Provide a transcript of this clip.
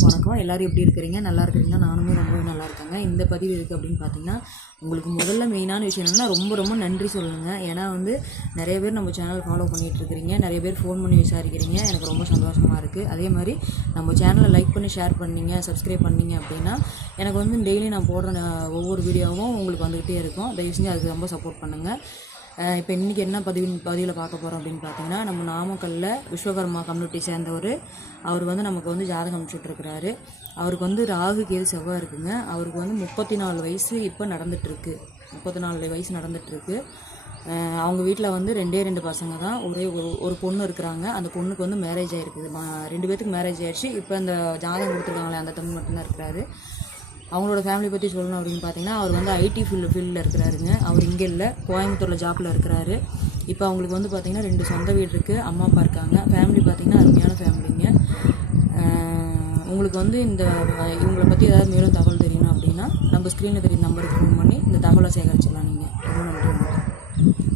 எல்லாருக்கும் வணக்கம். எல்லோரும் எப்படி இருக்கிறீங்க? நல்லா இருக்கிறீங்களா? நானுமே ரொம்பவே நல்லா இருக்கேங்க. இந்த பதிவு இருக்குது அப்படின்னு பார்த்தீங்கன்னா, உங்களுக்கு முதல்ல மெயினான விஷயம் என்னென்னா ரொம்ப நன்றி சொல்லுங்கள். ஏன்னா நிறைய பேர் நம்ம சேனல் ஃபாலோ பண்ணிகிட்ருக்கிறீங்க, நிறைய பேர் ஃபோன் பண்ணி விசாரிக்கிறீங்க. எனக்கு ரொம்ப சந்தோஷமாக இருக்குது. அதே மாதிரி நம்ம சேனலை லைக் பண்ணி ஷேர் பண்ணிங்க, சப்ஸ்கிரைப் பண்ணிங்க அப்படின்னா எனக்கு டெய்லி நான் போடுற ஒவ்வொரு வீடியோவும் உங்களுக்கு வந்துக்கிட்டே இருக்கும். தயவு செஞ்சு அதுக்கு ரொம்ப சப்போர்ட் பண்ணுங்கள். இப்போ இன்றைக்கி என்ன பதிவில் பார்க்க போகிறோம் அப்படின்னு பார்த்தீங்கன்னா, நம்ம நாமக்கல்லில் விஸ்வகர்மா கம்யூனிட்டி சேர்ந்தவர். அவர் நமக்கு ஜாதகம் அனுப்பிச்சுட்ருக்கிறாரு. அவருக்கு ராகு கேது செவ்வாய் இருக்குங்க. அவருக்கு 34 வயசு இப்போ நடந்துகிட்ருக்கு. 34 வயசு நடந்துகிட்ருக்கு. அவங்க வீட்டில் 2 பசங்க தான். ஒரு பொண்ணு இருக்கிறாங்க. அந்த பொண்ணுக்கு மேரேஜ் ஆகிருக்குது. 2 பேர்த்துக்கு மேரேஜ் ஆகிடுச்சு. இப்போ அந்த ஜாதகம் கொடுத்துருக்காங்களே அந்த தம்பி மட்டும்தான் இருக்கிறாரு. அவங்களோட ஃபேமிலி பற்றி சொல்லணும் அப்படின்னு பார்த்தீங்கன்னா, அவர் ஐடி ஃபீல்டில் இருக்கிறாருங்க. அவர் இங்கே இல்லை, கோயம்புத்தூரில் ஜாப்பில் இருக்கிறாரு. இப்போ அவங்களுக்கு பார்த்திங்கன்னா 2 சொந்த வீடு இருக்குது, அம்மா அப்பா இருக்காங்க. ஃபேமிலி பார்த்திங்கன்னா அருமையான ஃபேமிலிங்க. உங்களுக்கு இவங்களை பற்றி ஏதாவது மேலும் தகவல் தெரியணும் அப்படின்னா நம்ம ஸ்க்ரீனில் தெரியும் நம்பருக்கு ஃபோன் பண்ணி இந்த தகவலை சேகரிச்சிடலாம். நீங்கள் ரொம்ப நன்றி.